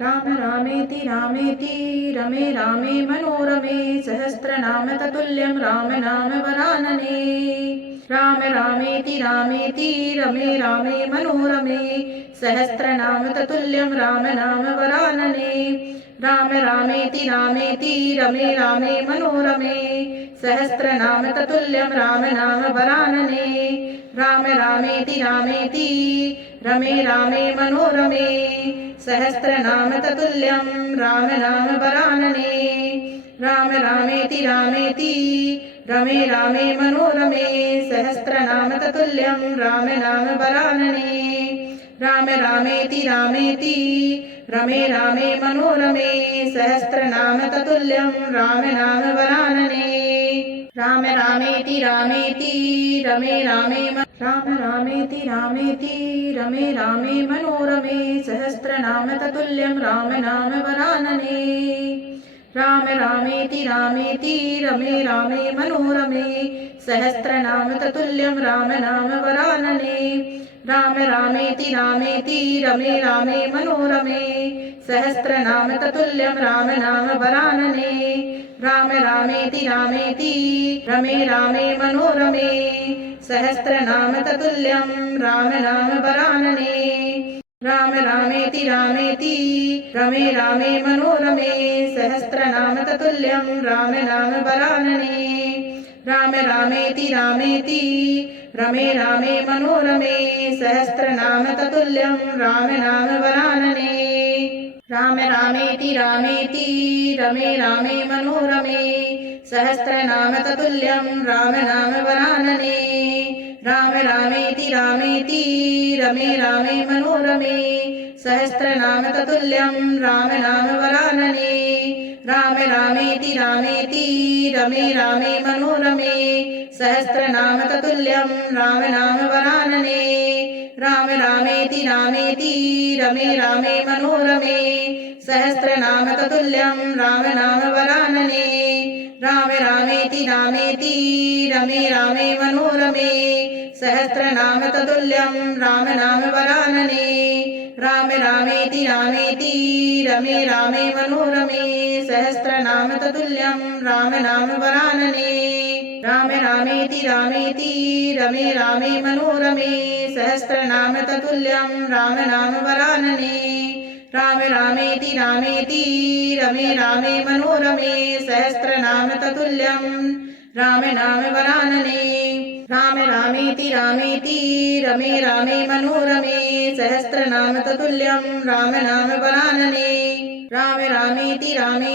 राम रामेति रमे रामे मनोरमे सहस्रनाम ततुल्यं राम नाम वरानने। राम रामेति रमे रामे मनोरमे सहस्रनाम ततुल्यं राम नाम वरानने। राम रामेति रमे रामे मनोरमे सहस्रनाम ततुल्यं राम नाम वरानने। राम रामेति रमे रामे मनोरमे सहस्रनाम ततुल्यं राम नाम वरानने। राम रामेति रमे रामे मनोरमे सहस्रनाम ततुल्यं राम नाम वरानने। राम रामेति रमे रामे मनोरमे सहस्रनाम ततुल्यं राम नाम वरानने। राम रामेति रमे रामे मनोरमे सहस्रनाम ततुल्यं राम नाम वरानने। राम रामेति रमे रामे मनोरमे सहस्रनाम ततुल्यं राम नाम वरानने। राम रामेति रमे रामे मनोरमे सहस्रनाम ततुल्यं राम नाम वरानने। राम रामेति रमे रामे मनोरमे सहस्रनाम ततुल्यं राम नाम वरानने। राम रामेति रमे रामे मनोरमे सहस्रनाम ततुल्यं राम नाम वरानने। राम रामेति रमे रामे मनोरमे सहस्रनाम ततुल्यं राम नाम वरानने। राम रामेति रमे रामे मनोरमे सहस्रनाम ततुल्यं राम नाम वरानने। राम रामेति रमे रामे मनोरमे सहस्रनाम ततुल्यं राम नाम वरानने। राम रामेति रमे रामे मनोरमे सहस्रनाम ततुल्यं राम नाम वरानने। राम रामेति रमे रामे मनोरमे सहस्रनाम ततुल्यं राम नाम वरानने। राम रामेति रमे रामे मनोरमे सहस्रनाम ततुल्यं राम नाम वरानने। राम रामेति रमे रामे मनोरमे सहस्रनाम ततुल्यं राम नाम वरानने। राम रामेति रमे रामे मनोरमे सहस्रनाम ततुल्यं राम नाम वरानने। राम रामेति रमे रामे मनोरमे सहस्रनाम ततुल्यं राम नाम वरानने। राम रामेति रमे रामे मनोरमे सहस्रनाम ततुल्यं राम नाम वरानने। राम रामेति रमे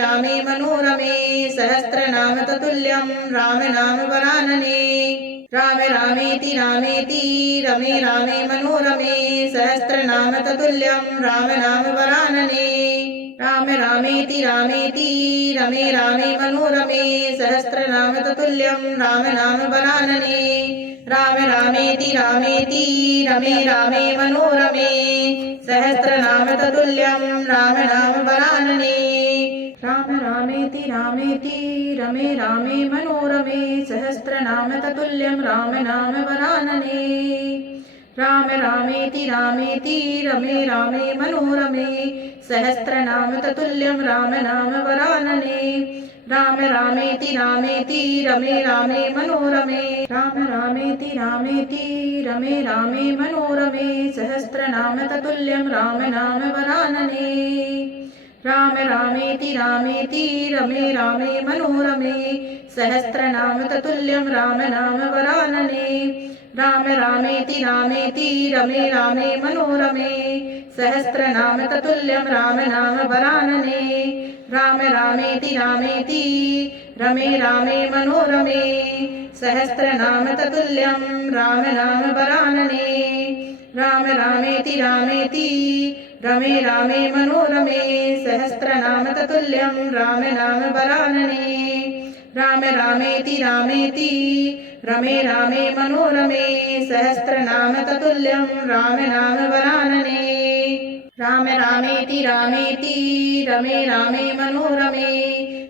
रामे मनोरमे सहस्रनाम ततुल्यं राम नाम वरानने। राम रामेति रमे रामे मनोरमे सहस्रनाम ततुल्यं राम नाम वरानने। राम रामेति रमे रामे मनोरमे सहस्रनाम ततुल्यं राम नाम वरानने। राम रामेति रमे रामे मनोरमे सहस्रनाम ततुल्यं राम नाम वरानने। राम रामेति रमे रामे मनोरमे सहस्रनाम ततुल्यं राम नाम वरानने। राम रामेति रमे रामे मनोरमे सहस्रनाम ततुल्यं राम नाम वरानने। राम रामेति रमे रामे मनोरमे रमे रामे मनोरमे सहस्रनाम ततुल्यं राम नाम वरानने। राम रामेति रमे रामे मनोरमे सहस्रनाम ततुल्यं राम नाम वरानने। राम रामेति रमे रामे मनोरमे सहस्रनाम ततुल्यं राम नाम वरानने। राम रामेति रमे रामे मनोरमे सहस्रनाम ततुल्यं राम नाम वरानने। राम रामेति रमे रामे मनोरमे सहस्रनाम ततुल्यं राम नाम वरानने। राम रामेति रमे रामे मनोरमे सहस्रनाम ततुल्यं राम नाम वरानने। राम रामेति रमे रामे मनोरमे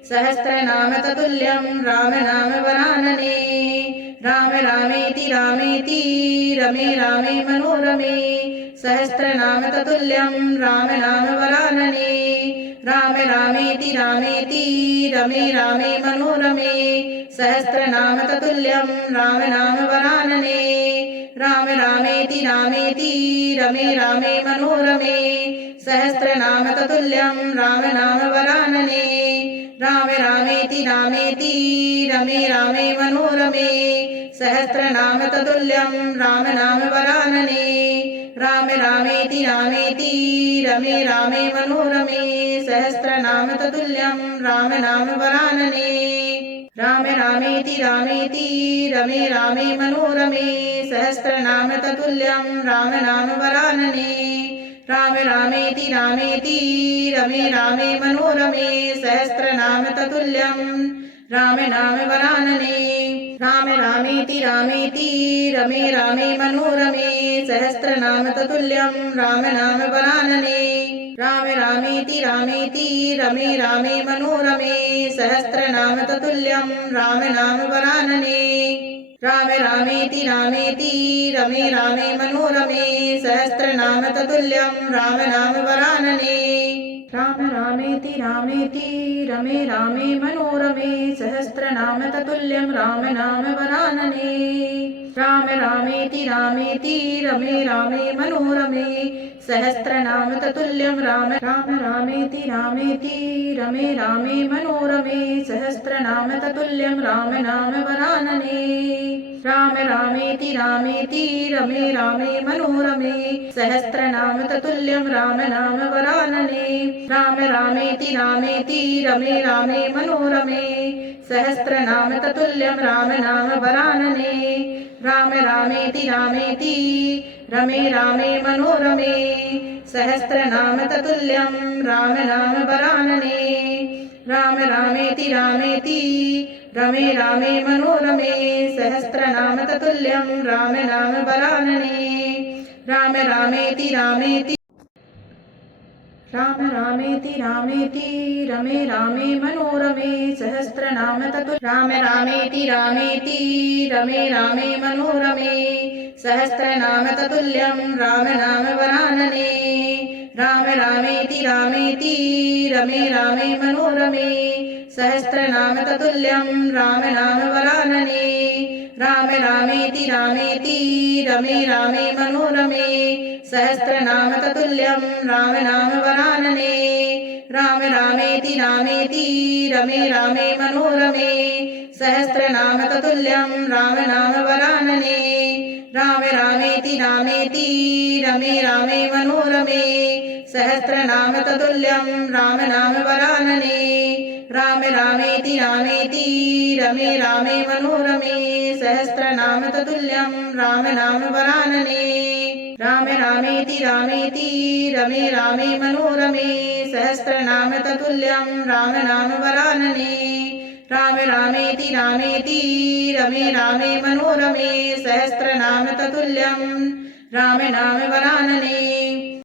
सहस्रनाम ततुल्यं राम नाम वरानने। राम रामेति रमे रामे मनोरमे सहस्रनाम ततुल्यं राम नाम रामेति रामेति रमे रामे मनोरमे सहस्रनाम ततुल्यं राम नाम वरानने राम रामेति रामेति रमे रामे मनोरमे सहस्रनाम ततुल्यं राम नाम वरानने राम रामेति रामेति रमे रामे मनोरमे सहस्रनाम ततुल्यं राम नाम वरानने राम रामेति रामेति रमे रामे मनोरमे सहस्रनाम ततुल्यं राम नाम वरानने राम रामेति रामेति रमे रामे मनोरमे सहस्रनाम ततुल्यं राम नाम वरानने राम रामेति रामेति रमे रामे मनोरमे सहस्रनाम ततुल्यं राम नाम वरानने राम रामेति रामेति रमे रामे मनोरमे सहस्रनाम ततुल्यं राम नाम वरानने राम रामेति रामेति रमे रामे मनोरमे सहस्रनाम ततुल्यं राम नाम वरानने राम रामेति रामेति रमे रामे मनोरमे सहस्रनाम ततुल्यं राम नाम वरानने राम रामेति रामेति रमे रामे मनोरमे सहस्रनाम ततुल्यं राम नाम वरानने राम रामेति रामेति रमे रामे मनोरमे सहस्रनाम ततुल्यं राम रामेति रामेति रमे रामे मनोरमे सहस्रनाम ततुल्यं राम नाम वरानने राम रामेति रामेति रमे रामे मनोरमे सहस्रनाम ततुल्यं राम नाम वरानने राम रामेति रामेति रमे रामे मनोरमे सहस्रनाम ततुल्यं राम नाम वरानने राम रामेति रामेति रमे रामे मनोरमे सहस्रनाम ततुल्यं राम नाम वरानने राम रामेति रामेति रमे रामे मनोरमे सहस्रनाम ततुल्यं राम नाम वरानने राम रामेति रामेति राम रामेति रामेति रमे रामे मनोरमे सहस्रनाम ततुल्यं राम रामेति रामेति रमे रामे मनोरमे सहस्रनाम ततुल्यं राम नाम वरानने राम रामेति रामेति रमे रामे मनोरमे सहस्रनाम ततुल्यं राम नाम वरानने राम रामेति रामेति रमे रामे मनोरमे सहस्रनाम ततुल्यं राम नाम वरानने राम रामेति रामेति रमे रामे मनोरमे सहस्रनाम ततुल्यं राम नाम वरानने राम रामेति रामेति रमे रामे मनोरमे सहस्रनाम ततुल्यं राम नाम वरानने राम रामेति रामेति रमे रामे मनोरमे सहस्रनाम ततुल्यं राम नाम वरानने राम रामेति रामेति रमे रामे मनोरमे सहस्रनाम ततुल्यं राम नाम वरानने राम रामेति रामेति रमे रामे मनोरमे सहस्रनाम ततुल्यं राम नाम वरानने